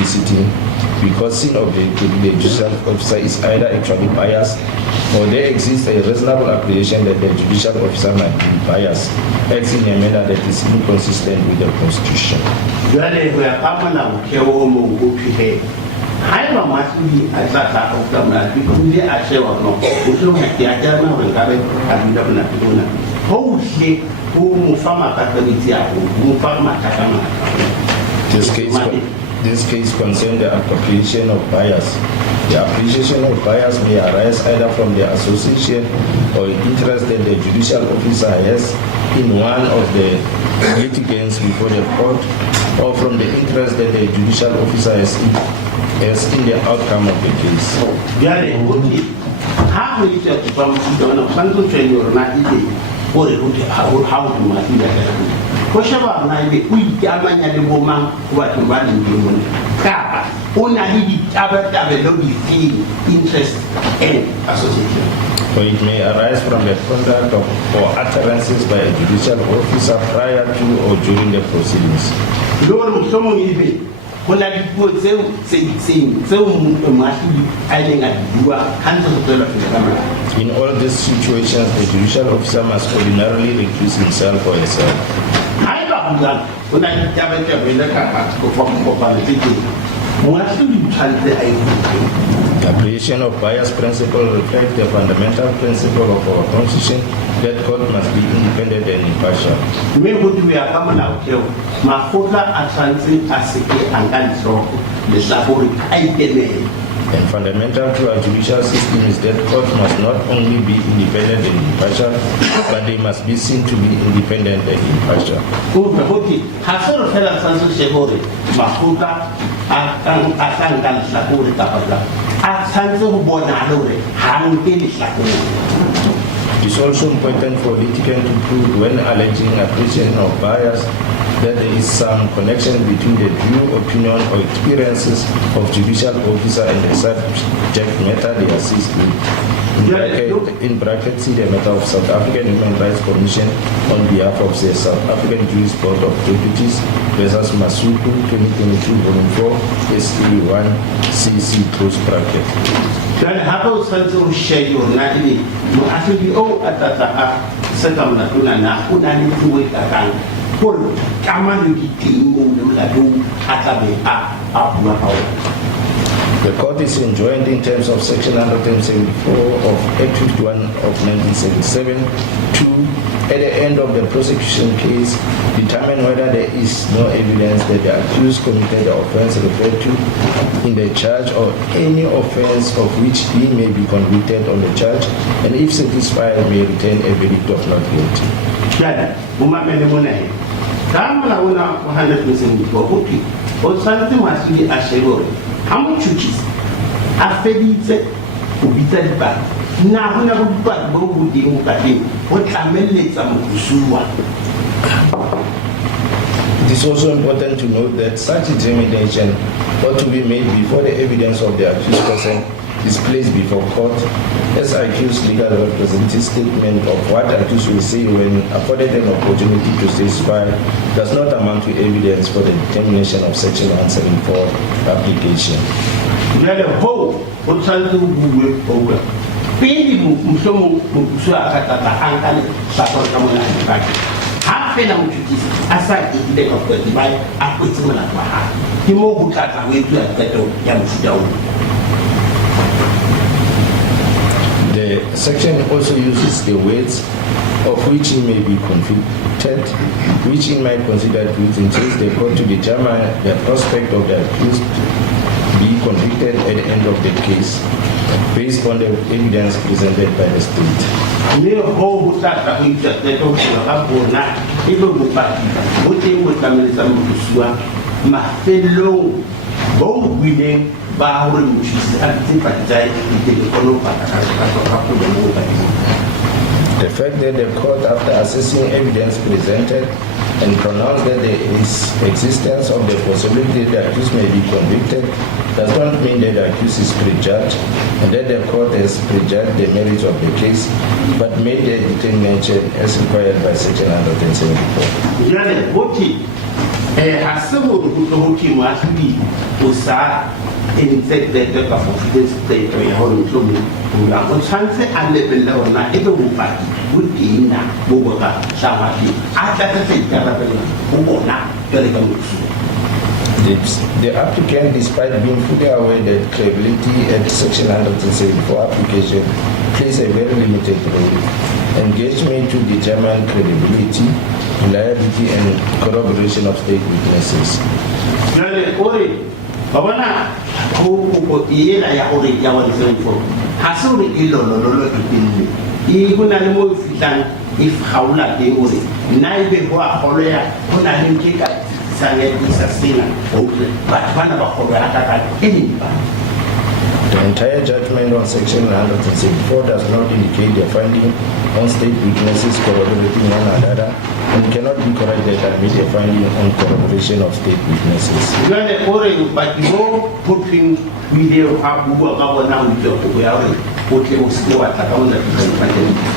publicity because seen objectively the judicial officer is either actually biased or there exists a reasonable apprehension that the judicial officer might be biased, acting in a manner that is inconsistent with the Constitution. This case concerns the appreciation of bias. The appreciation of bias may arise either from the association or interest that the judicial officer has in one of the litigants before the court, or from the interest that the judicial officer has in the outcome of the case. Interest and association. So it may arise from the conduct of or utterances by a judicial officer prior to or during the proceedings. In all these situations, the judicial officer must ordinarily recuse himself or herself. The application of bias principle reflects the fundamental principle of our Constitution that court must be independent and impartial. And fundamental to our judicial system is that court must not only be independent and impartial, but they must be seen to be independent and impartial. It is also important for litigant to prove when alleging appreciation of bias that there is some connection between the view, opinion, or experiences of judicial officer and the subject matter they assist with. In brackets, see the matter of South African Human Rights Commission on behalf of the South African Juris Board of Deputies versus Masuku 2022 Volume 4 SE 1 CC close bracket. The court is enjoined in terms of Section 174 of Act 51 of 1977 to, at the end of the prosecution case, determine whether there is no evidence that the accused committed the offense referred to in the charge or any offense of which he may be convicted on the charge, and if satisfied, may retain a verdict of not guilty. How much churches are fed it ubitali ba na hona go ba go go di mo ka di o tlameletsa mo kusua. It is also important to note that such examination ought to be made before the evidence of the accused person is placed before court, as accused legal representative statement of what accused will say when afforded an opportunity to testify does not amount to evidence for the determination of Section 174 application. The section also uses the words of which he may be convicted, which he might consider to entail the court to determine the prospect of the accused be convicted at the end of the case based on the evidence presented by the state. The fact that the court, after assessing evidence presented and pronounced that there is existence of the possibility that the accused may be convicted, does not mean that the accused is prejudged and that the court has prejudged the merits of the case, but made a determination as required by Section 174. Hasebu kutoki masbi usa insect that the confidence state or home to me. We are on chance and level level na ebe upati udina buboka shamati atata sekara bubona The applicant, despite being fully aware that credibility at Section 174 application plays a very limited role, engaged me to determine credibility, reliability, and corroboration of state witnesses. Bafana ko iyela ya ore ya wa diferenfo hasuri ilolo ipinni ikuna le mo fitan if haula de ore naibe ho akolo ya kuna le mkika sane isasina okay but bana ba kholo ya kaka enimba. The entire judgment on Section 174 does not indicate the finding on state witnesses corroborating one another and cannot be corrected amid a finding on corroboration of state witnesses. But you put him video up who are now with your way, put him still at the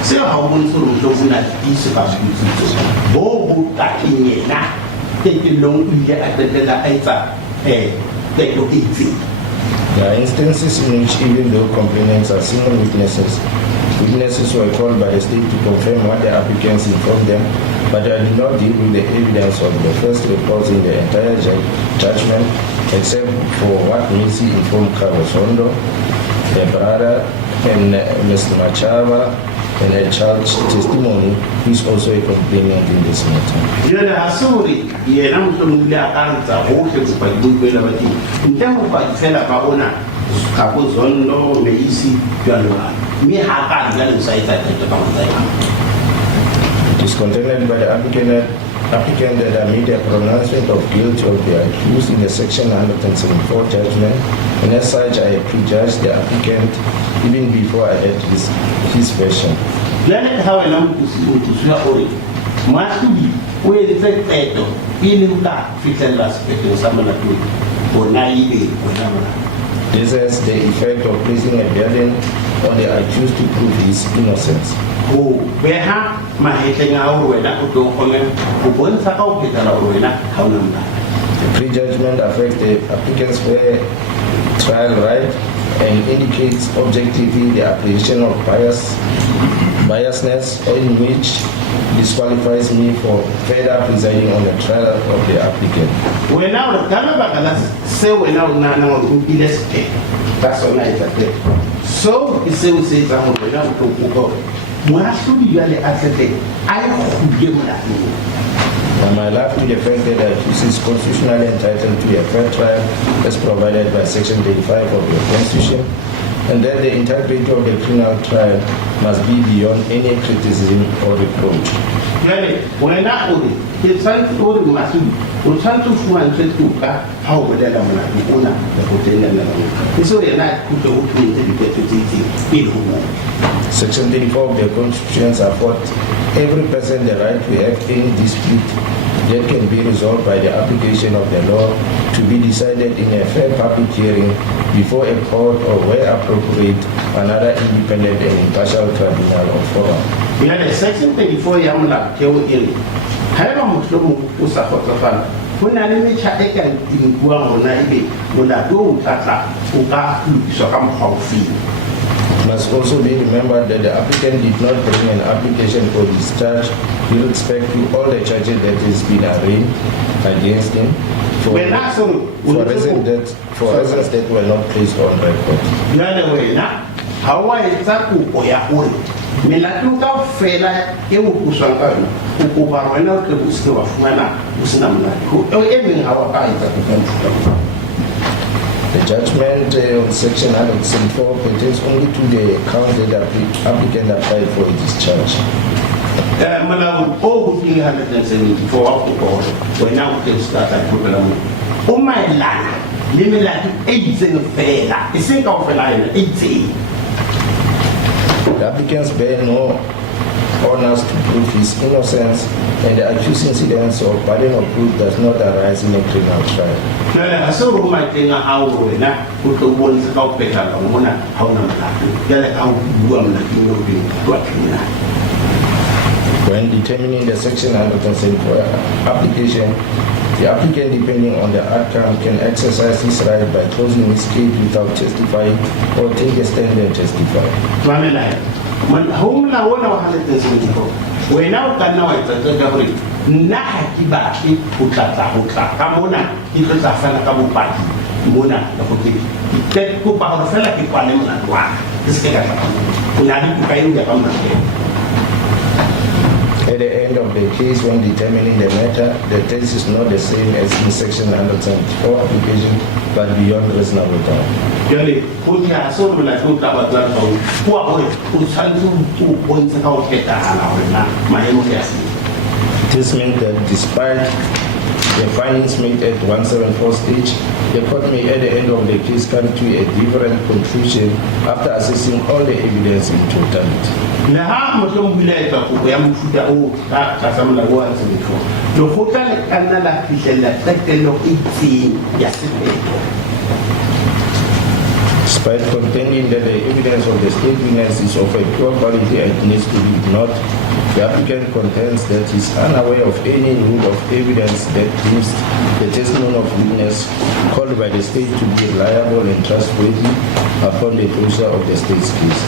say how one sort of doesn't have peace of us. Bo taking na take a long year at the Ita, take your easy. There are instances in which even though complainants are single witnesses were called by the state to confirm what the applicants informed them, but they did not deal with the evidence of the first reports in the entire judgment, except for what Missy informed Bafana Zondo, their brother, and Mr. Machava, and a child's testimony, who is also a complainant in this matter. It is contended by the applicant that I made a pronouncement of guilt of the accused in the Section 174 judgment, and as such I prejudged the applicant even before I heard his version. This has the effect of placing a burden on the accused to prove his innocence. The prejudgment affects the applicant's fair trial right and indicates objectively the application of biasness, in which disqualifies me for further presiding on the trial of the applicant. So it says My life to defend the accused is constitutionally entitled to a fair trial as provided by Section 35 of the Constitution, and that the integrity of the criminal trial must be beyond any criticism or reproach. Section 34 of the Constitution affords every person the right to have any dispute that can be resolved by the application of the law to be decided in a fair public hearing before a court or, where appropriate, another independent and impartial tribunal or forum. We had a Section 34 Yamla Kew in. However, Muslim was a hot of when I didn't check in Guam or Naibi, when I go Tata, who got to come home fee. It must also be remembered that the applicant did not bring an application for discharge with respect to all the charges that has been arraigned against him for reasons that were not placed on record. How I exactly Melatuka fela ewu kusangana ukubarwena ke busiwa fumana usinamna ko emin hawa ka ita. The judgment on Section 174 pertains only to the account that the applicant applied for a discharge. Malawu o hudi 174 ko when now can start a program. O my lana limela 18 fela isinka ofela 18. The applicants bear no honors to prove his innocence, and the accused incidents or burden of proof does not arise in a criminal trial. When determining the section 174 application, the applicant, depending on the outcome, can exercise his right by closing his case without testifying or take a stand and testify. At the end of the case, when determining the matter, the test is not the same as in section 174 application, but beyond reasonable doubt. This means that despite the findings made at 174 stage, the court may at the end of the case come to a different conclusion after assessing all the evidence in totality. Despite contending that the evidence of the state witness is of a poor quality and needs to be ignored, the applicant contends that he is unaware of any rule of evidence that deems the testimony of witness called by the state to be reliable and trustworthy upon the closure of the state's case.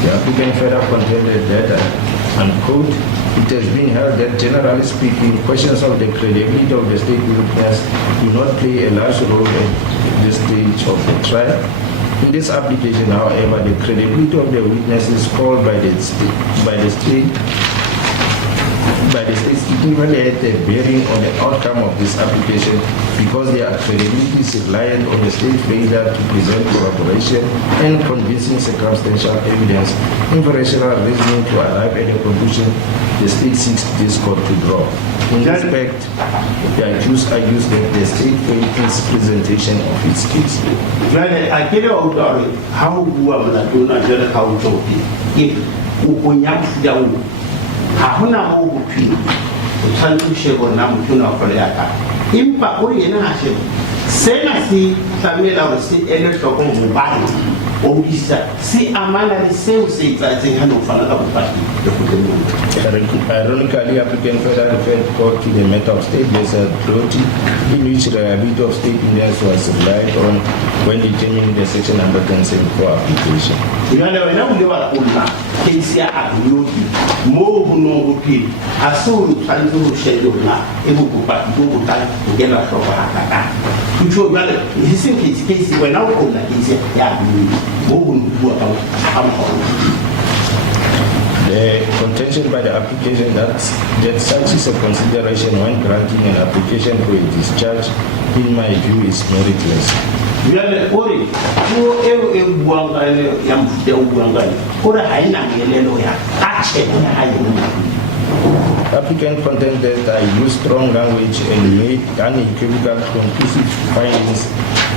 The applicant further contended that, unquote, it has been held that generally speaking, questions of the credibility of the state witness do not play a large role at this stage of the trial. In this application, however, the credibility of the witnesses called by the state significantly had a bearing on the outcome of this application because their credibility is reliant on the state failure to present corroboration and convincing circumstantial evidence, inferential reasoning to arrive at a conclusion the state seeks this court to draw. In respect, the accused argues that the state failed its presentation of its case. I get out of it. How do I do not get how to if when you hakuna Mungu pili utanushe bona mtuna koleaka impa uri enashe sena si tamela si eletro ko mubali obisa si amana ni seu se tsatseng hano fana ka bopaki de kutemu. Ironically, applicant further referred court to the matter of state authority in which the reliability of state witness was relied on when determining the section 174 application. Kesi abuyoti mo buno bupi asuru tanzu shedona ebu kupati bubu tan ngela shoba hakata kucho yale hisin kesi wena ukona kesi ya abuyoti mo buno buata amho. The contention by the application that such is a consideration when granting an application for a discharge, in my view, is meritless. Applicant contends that I use strong language and made unequivocal conclusive findings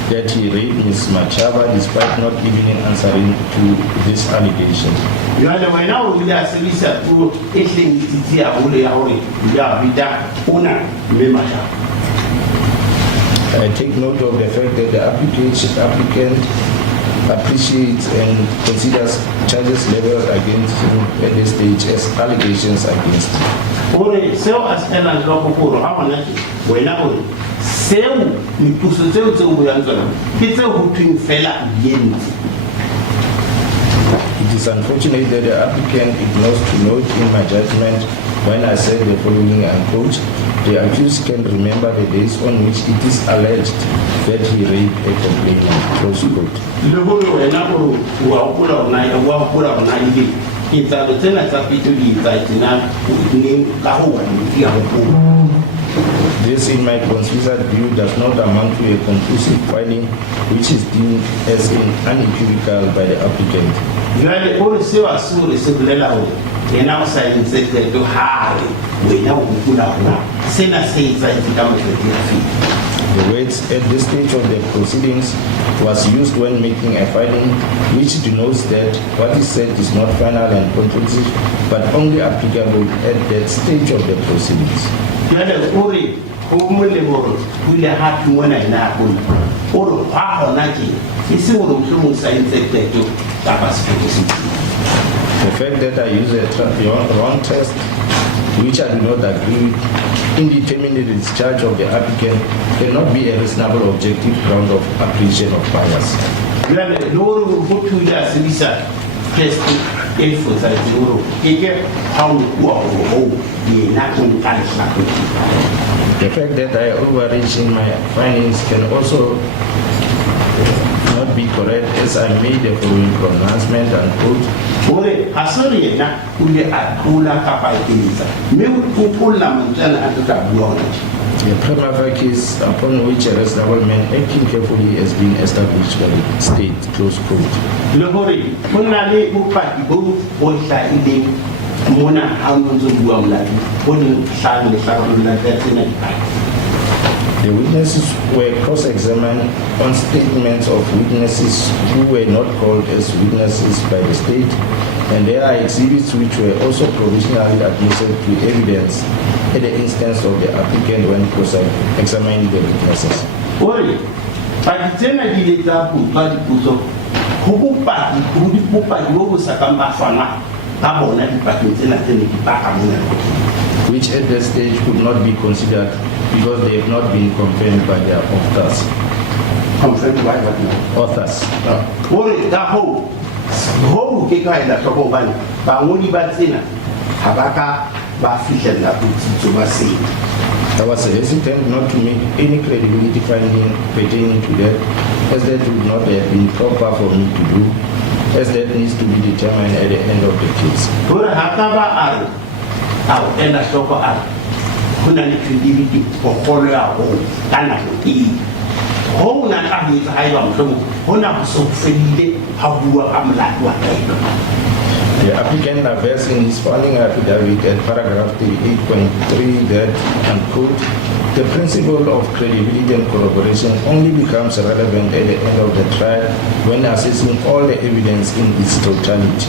that he raped Ms. Machaba despite not even answering to this allegation. I take note of the fact that the applicant appreciates and considers charges leveled against him at this stage as allegations against him. It is unfortunate that the applicant ignores to note in my judgment when I said the following, unquote, the accused can remember the days on which it is alleged that he raped a complainant, close quote. This, in my considered view, does not amount to a conclusive finding which is deemed as unequivocal by the applicant. The words "at this stage of the proceedings" was used when making a finding which denotes that what is said is not final and conclusive, but only applicable at that stage of the proceedings. go mo le mo le ha tumona ina go o ro ha hona ke ise o ro mo science to ta ba se The fact that I use a wrong test, which I do not agree with, in determining the discharge of the applicant cannot be a reasonable objective ground of appreciation of bias. Loro go to the civil test if for that loro ke how the fact that I overreach in my findings can also not be correct, as I made the following pronouncement and quote. The prima facie case upon which a reasonable man acting carefully has been established by the state, close quote. The witnesses were cross-examined on statements of witnesses who were not called as witnesses by the state, and there are exhibits which were also provisionally admitted to evidence at the instance of the applicant when cross-examining the witnesses. Which at that stage could not be considered because they have not been confirmed by their authors. Confirmed by what now? Authors. I was hesitant not to make any credibility finding pertaining to that, as that would not have been proper for me to do, as that needs to be determined at the end of the case. The applicant averts in his filing affidavit at paragraph 38.3 that, and quote, the principle of credibility and corroboration only becomes relevant at the end of the trial when assessing all the evidence in its totality.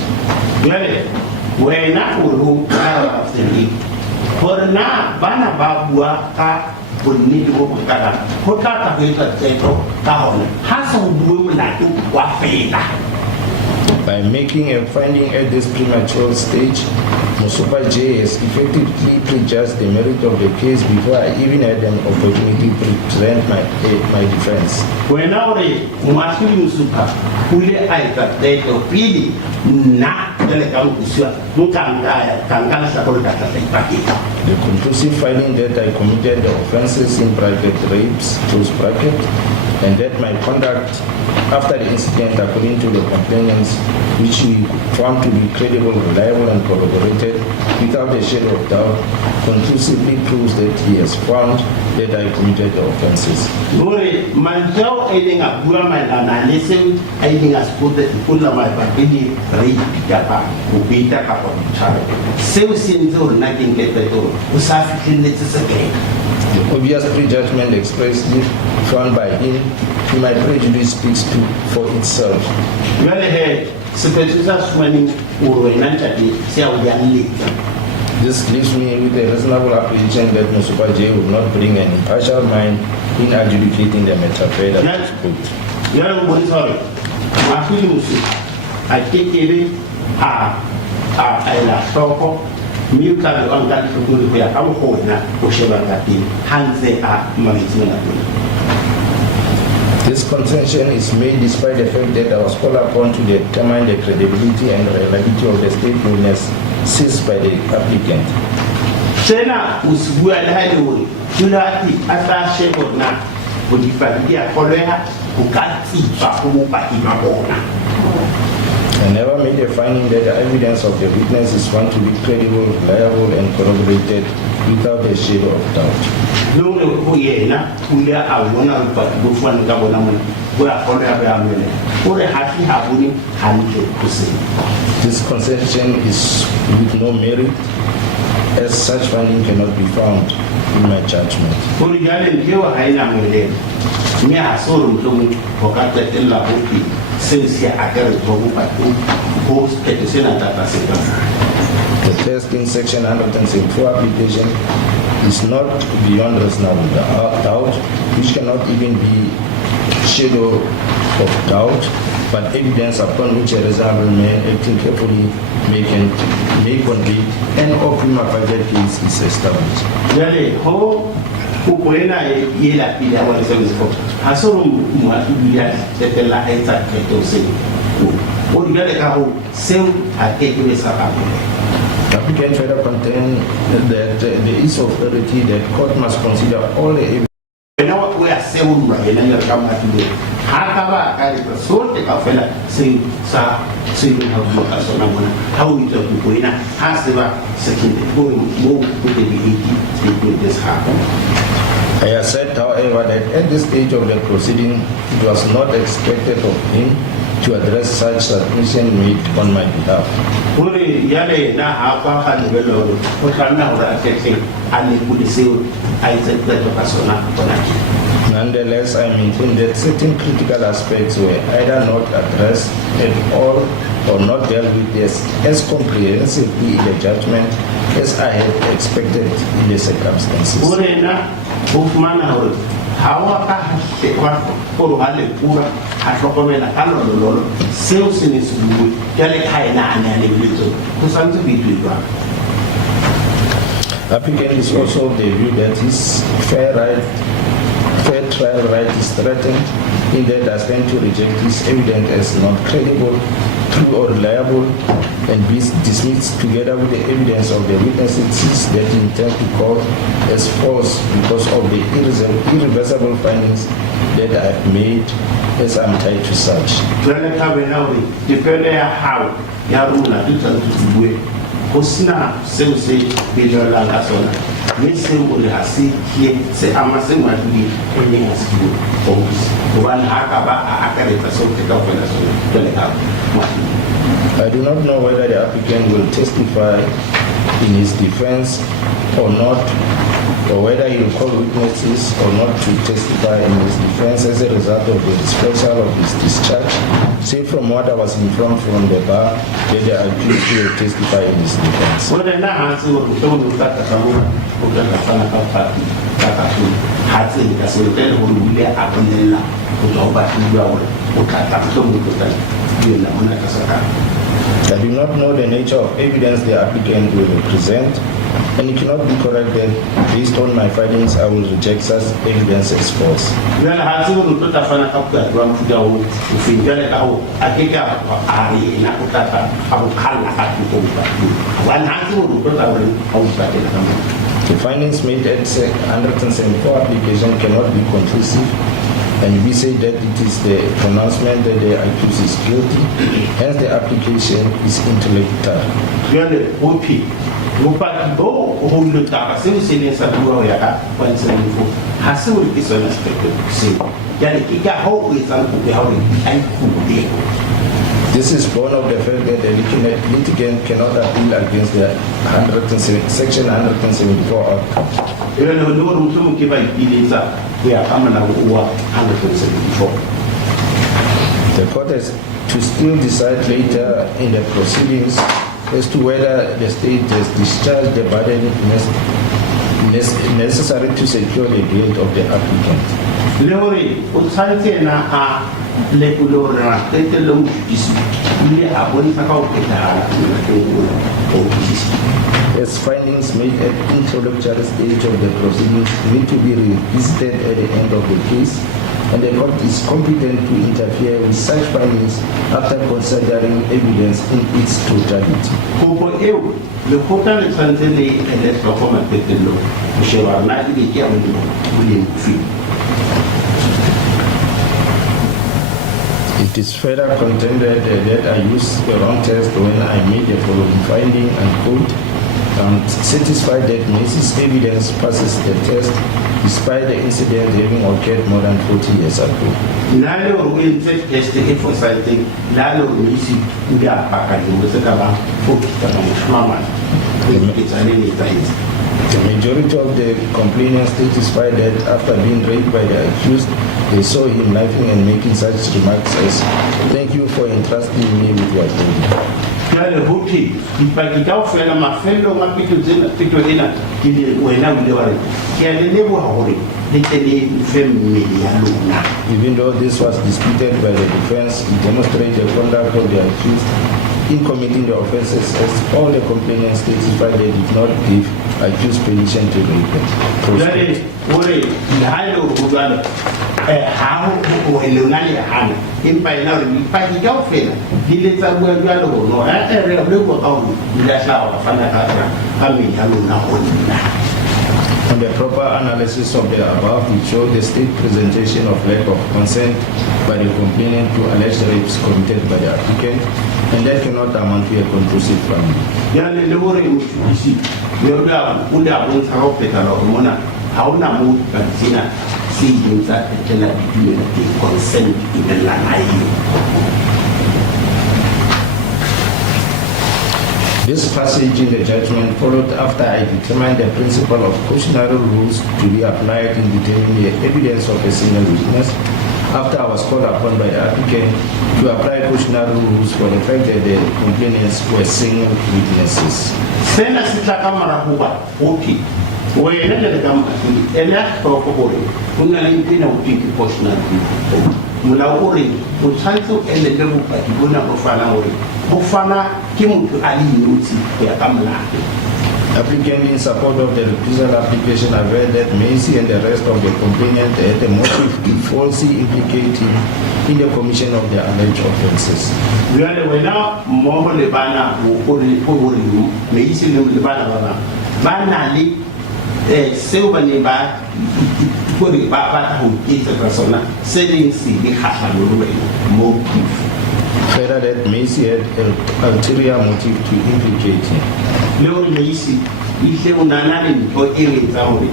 By making a finding at this premature stage, Mosopa J has effectively prejudged the merit of the case before I even had an opportunity to present my defense. When now the Mosopa the conclusive finding that I committed the offenses in bracket rapes, close bracket, and that my conduct after the incident, according to the complainants, which we found to be credible, reliable, and corroborated without a shadow of doubt, conclusively proves that he has found that I committed the offenses. The obvious prejudgment expressly found by him to my prejudice speaks for itself. This leaves me with a reasonable apprehension that Mosopa J would not bring an impartial mind in adjudicating the matter further. This contention is made despite the fact that I was called upon to determine the credibility and reliability of the state witness seized by the applicant. I never made a finding that the evidence of the witness is found to be credible, reliable, and corroborated without a shadow of doubt. This contention is with no merit, as such finding cannot be found in my judgment. The test in section 174 application is not beyond reasonable doubt, which cannot even be shadow of doubt, but evidence upon which a reasonable man acting carefully may convict and or prima facie case is established. Yale ho kupoena yela pila wa service for asoro mu atulia tetela eta keto se o digale ka ho seu akekele sakapo. The applicant further contend that there is authority that court must consider all the evidence. Now we are saying that we are coming to Hakaba kari sote ka fela say sa say we have look at so how we talk to Koina has the second going more with the BET this happen. I assert, however, that at this stage of the proceeding, it was not expected of him to address such submission made on my behalf. Nonetheless, I maintain that certain critical aspects were either not addressed at all or not dealt with as comprehensively in the judgment as I had expected in the circumstances. Hawa ka kwa poro hale pura atokomela kalo lolo sales ni subu yale kaina ani bilito kusantu bitwa. Applicant is also of the view that his fair trial right is threatened in that I stand to reject his evidence as not credible, true or reliable, and be dismissed together with the evidence of the witnesses that he intends to call as false because of the irreversible findings that I have made as I'm tied to such. Osina seusi bila langa sona. Mese ule hasi kie se amase mwadi enye hasibu. Wana hakaba akareta sote kwa kwenda sona. Tole hapo mwadi. I do not know whether the applicant will testify in his defense or not, or whether he will call witnesses or not to testify in his defense as a result of the disposal of his discharge. Say from what I was informed from the bar, that the accused will testify in his defense. I do not know the nature of evidence the applicant will present, and it cannot be correct that based on my findings I will reject such evidence as false. The findings made at 174 application cannot be conclusive, and we say that it is the pronouncement that the accused is guilty, hence the application is intellectual. This is born of the fact that the litigant cannot appeal against the section 174 outcome. The court has to still decide later in the proceedings as to whether the state has discharged the burden necessary to secure the guilt of the applicant. As findings made at introductory stage of the proceedings need to be revisited at the end of the case, and the court is competent to interfere with such findings after considering evidence in its totality. Le quota de santé est la forme de l'eau. Je vais remarquer qu'il y a un It is further contended that I used the wrong test when I made the following finding and quote, I'm satisfied that Mrs. evidence passes the test despite the incident having occurred more than 40 years ago. Lalo will test for citing, Lalo will see the majority of the complainants testified that after being raped by the accused, they saw him laughing and making such remarks as, "Thank you for entrusting me with your body." jwale hothwe dipaki kaofela mafelong a peto ena ke wena o ile wa re ke a le leboha gore le tle le fe mmele ya lona. Even though this was disputed by the defense, it demonstrated the conduct of the accused in committing the offenses, as all the complainants testified they did not give accused permission to repent. Jwale gore ha ile o jwale ha o lona le hana empa ena re dipaki kaofela di le tsa bua jwalo no re le go ka o dila tla fana ka mmele ya lona go nna. On the proper analysis of the above, it showed the state presentation of lack of consent by the complainant to alleged rapes committed by the applicant, and that cannot amount to a conclusive finding. Yani le hore mothusi le da o da bon tsara o peta lo mona ha ona mo ka tsena se dintsa tela di consent in la nayo. This passage in the judgment followed after I determined the principle of cautionary rules to be applied in determining the evidence of a single witness, after I was called upon by the applicant to apply cautionary rules for the fact that the complainants were single witnesses. Sena sitaka marahuba, okay. Wena le kama ena ko hore una le mpina o pinki cautionary rule. Mula hore o tshwanetse ene le bopaki bona go fana hore go fana ke motho a le notsi ya ka molao. Applicant in support of the recusal application averred that Macy and the rest of the complainant had a motive to falsely implicate him in the commission of the alleged offences. Jwale wena mo le bana o re Macy le bana bana le seo ba ne ba gore ba ta ho kitsa ka sona se leng se di kgahlano le motive. Further, that Macy had an ulterior motive to implicate him. Leo Macy ile unana le ntho e re tsa hore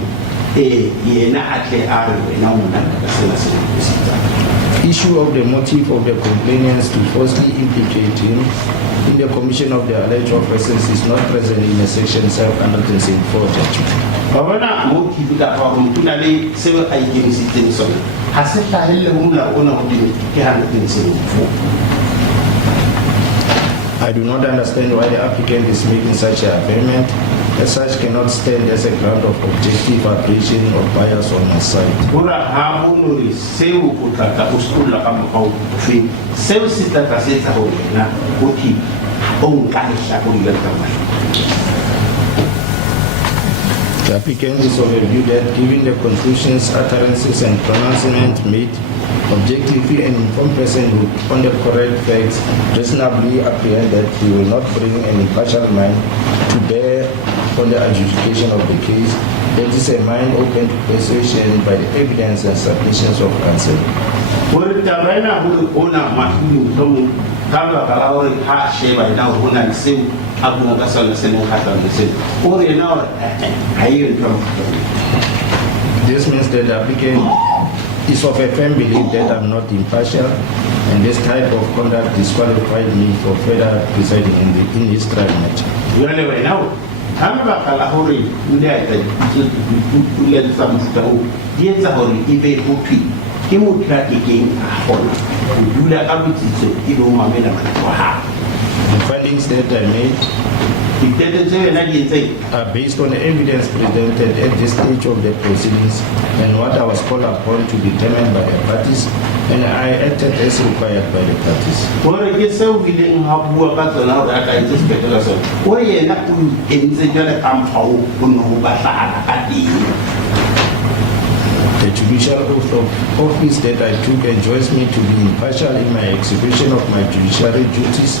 yena a tle a re wena mona ka sena se se. Issue of the motive of the complainants to falsely implicate him in the commission of the alleged offences is not present in the section 774 judgment. Babana motive ka fa mo tuna le se a ikemisitseng sona ha se hlahelle mo la ona ho di ke 174. I do not understand why the applicant is making such an affirmation, as such cannot stand as a ground of objective aggression or bias on my side. Ora ha bonori seo go tla go skola ka mo go fe seo se tla se tsa ho na go ki o nka le sha go ile ka ba. The applicant is of a view that given the conclusions, utterances and pronouncements made, objectively and informed person would, on the correct facts, reasonably apprehend that he will not bring an impartial mind to bear on the adjudication of the case. That is a mind open to persuasion by the evidence and submissions of counsel. This means that the applicant is of a firm belief that I'm not impartial, and this type of conduct disqualified me for further presiding in his trial matter. The findings that I made are based on the evidence presented at this stage of the proceedings and what I was called upon to determine by the parties, and I acted as required by the parties. The judicial oath of office that I took enjoins me to be impartial in my execution of my judiciary duties,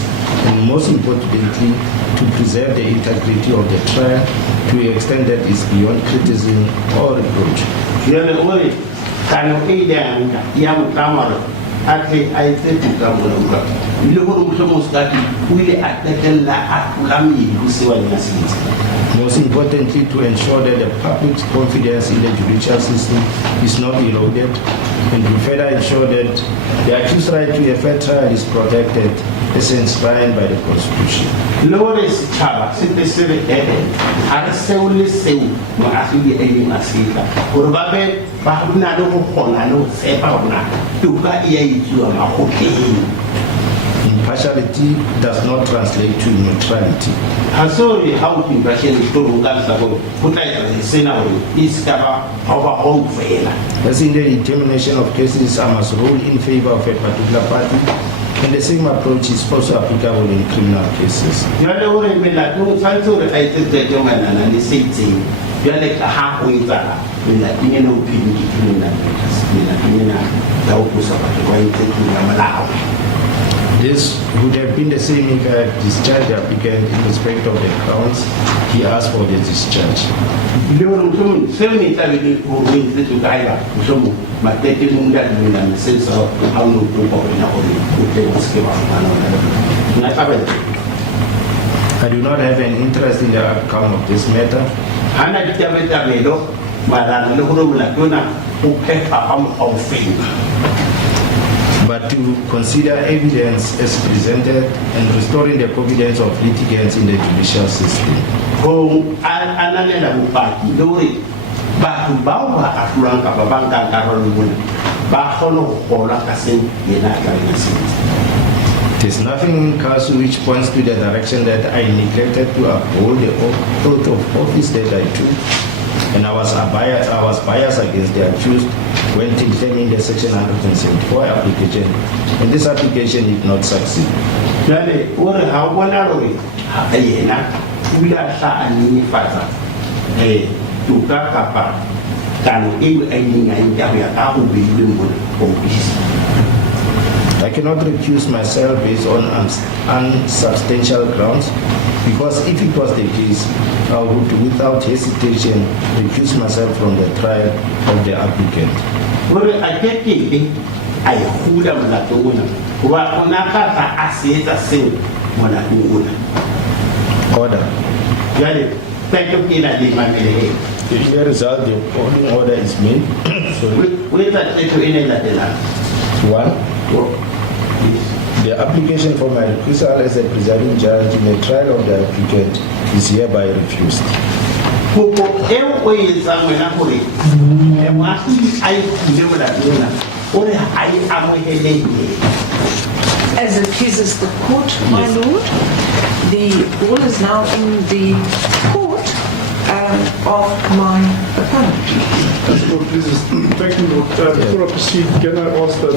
and most importantly, to preserve the integrity of the trial to the extent that is beyond criticism or reproach. Most importantly, to ensure that the public's confidence in the judicial system is not eroded, and to further ensure that the accused's right to a fair trial is protected as enshrined by the Constitution. impartiality does not translate to neutrality. Hasori how to impression to local sabo putai sena is cover over whole fail. As in the determination of cases, I must rule in favor of a particular party, and the same approach is also applicable in criminal cases. You are the only man that don't find to the gentleman and the city. You are like a half winter in the opinion of criminal cases. This would have been the same if I had discharged the applicant in respect of the grounds he asked for the discharge. I do not have an interest in the outcome of this matter. But to consider evidence as presented and restoring the confidence of litigants in the judicial system. There's nothing in counsel which points to the direction that I neglected to uphold the oath of office that I took, and I was biased against the accused when determining the Section 174 application, and this application did not succeed. I cannot recuse myself based on unsubstantial grounds, because if it was the case, I would without hesitation recuse myself from the trial of the applicant. Order. In the result, the following order is made. One, the application for my recusal as a presiding judge in the trial of the applicant is hereby refused. As it pleases the court, my lord, the ball is now in the court of my opponent. As the court pleases, thank you, Lord. Before I proceed, can I ask that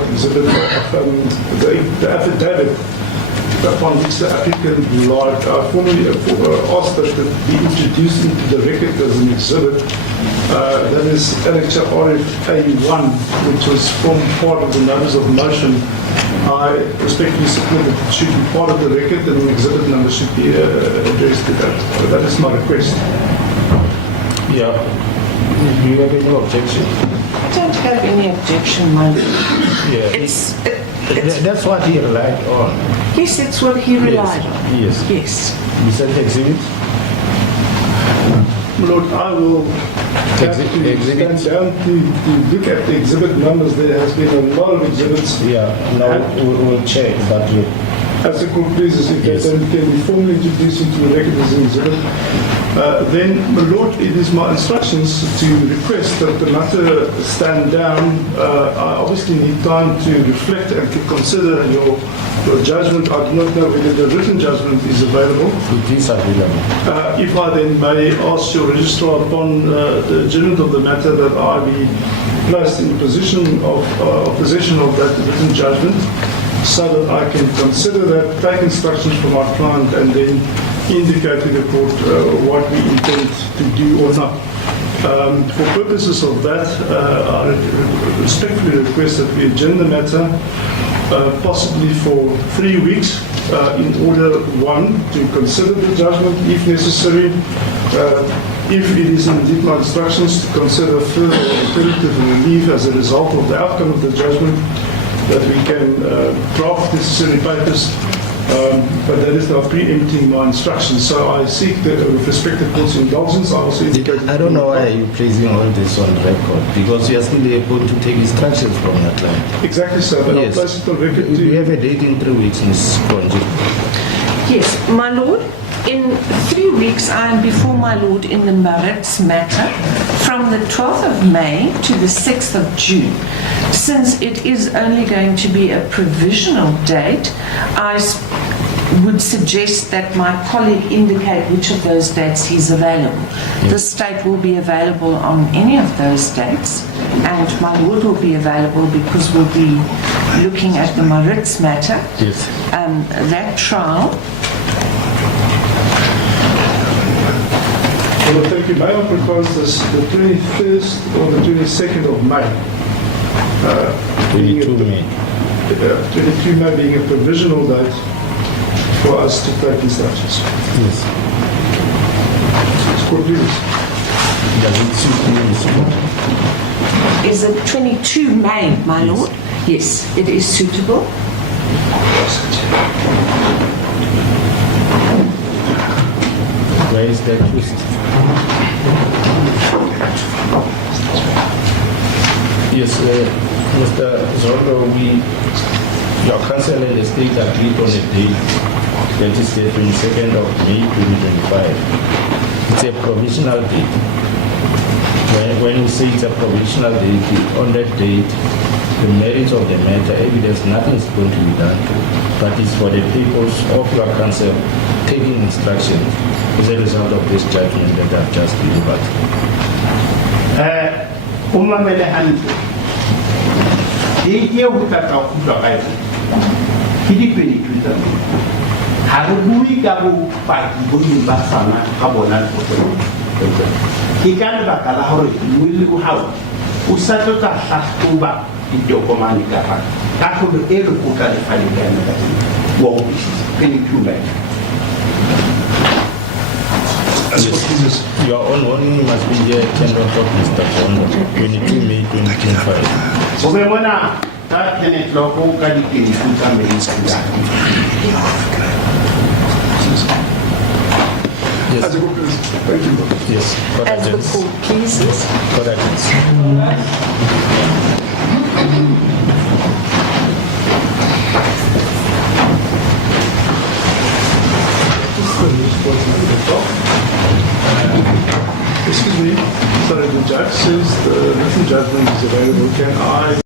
the affidavit upon which the applicant relied, I formally asked that it be introduced into the record as an exhibit. That is Annexure RFA1, which was formed part of the notice of motion. I respectfully submit that it should be part of the record and an exhibit number should be addressed to that. That is my request. Yeah. Do you have any objection? I don't have any objection, my lord. Yeah. That's what he relied on. Yes, that's what he relied on. Yes. Yes. You said exhibit? Lord, I will have to stand down to look at the exhibit numbers. There has been a lot of exhibits. Yeah, now we'll check, but as the court pleases, if yes, they can be formally introduced into the record as an exhibit, then, my Lord, it is my instructions to request that the matter stand down. I obviously need time to reflect and to consider your judgment. I do not know whether the written judgment is available. it is available. If I then may ask your registrar upon the adjournment of the matter that I be placed in possession of that written judgment, so that I can consider that, take instructions from our client, and then indicate to the court what we intend to do or not. For purposes of that, I respectfully request that we adjourn the matter possibly for 3 weeks in order, one, to consider the judgment if necessary. If it is indeed my instructions to consider further alternative relief as a result of the outcome of the judgment, that we can draft necessary papers, but that is not preempting my instructions. So I seek the respective court's indulgence. I also indicate. I don't know why you're placing all this on record, because you are still able to take instructions from your client. Exactly, sir. But Yes. I'll place it on record We have a date in 3 weeks, Ms. Konji. Yes, my lord, In 3 weeks, I am before my Lord in the Marits matter from the 12th of May to the 6th of June. Since it is only going to be a provisional date, I would suggest that my colleague indicate which of those dates he's available. The state will be available on any of those dates, and my Lord will be available because we'll be looking at the Marits matter. Yes. That trial. Well, thank you. May I propose this, the 21st or the 22nd of May? 22 May. 22 May being a provisional date for us to take instructions. Yes. Court, please. Does it suit you, Mr. Court? Is it 22 May, my Yes. Lord? Yes, it is suitable. Where is that twist? Yes, Mr. Zondo, your counsel and the state agreed on a date, that is the 22nd of May 2025. It's a provisional date. When we say it's a provisional date, on that date, the merits of the matter, evidence, nothing is going to be done, but it's for the purpose of your counsel taking instruction as a result of this judgment that I've just delivered. Umamele hantle. Ye ho tla ka kgutla kae? Ke di 22 tsa me. Ha re bue ka bo paki bo di Bafana ka bona le ke ka lebaka la hore mmele o hao o sa tlotla hlahloba ditokomane ka fa ka hore e re go tla le fale ka yona ka teng wa o 22 May. Yes. Your own warning must be there, General Court, Mr. Zondo, 22 May 2025. So we mona ta tene tloko ka di 22 tsa May tsa. Yes. As a court, please. Thank you. Yes. Court As the agents. court pleases. Court agents. Excuse me, sorry, the judge says the written judgment is available. Can I